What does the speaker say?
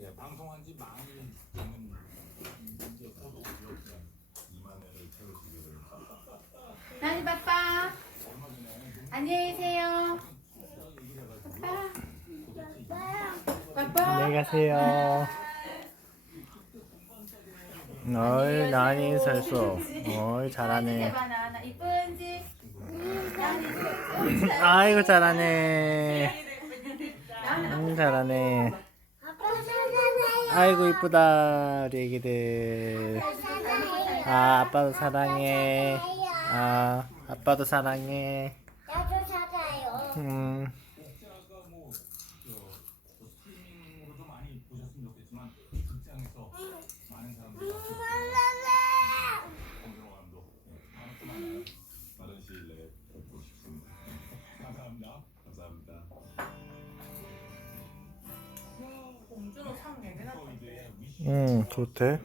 예, 방송한 지 많이 되는 이제 이렇게 2만 회를 채우시기를 나니 빠빠. 안녕히 계세요. 빠빠. 빠빠. 안녕히 가세요. 어이 나니 설수. 어이 잘하네. 나나 이쁜지. 아이고 잘하네. 음 잘하네. 아이고 이쁘다 우리 애기들. 아 아빠도 사랑해. 아 아빠도 사랑해. 나도 살아요. 음. 음 좋대.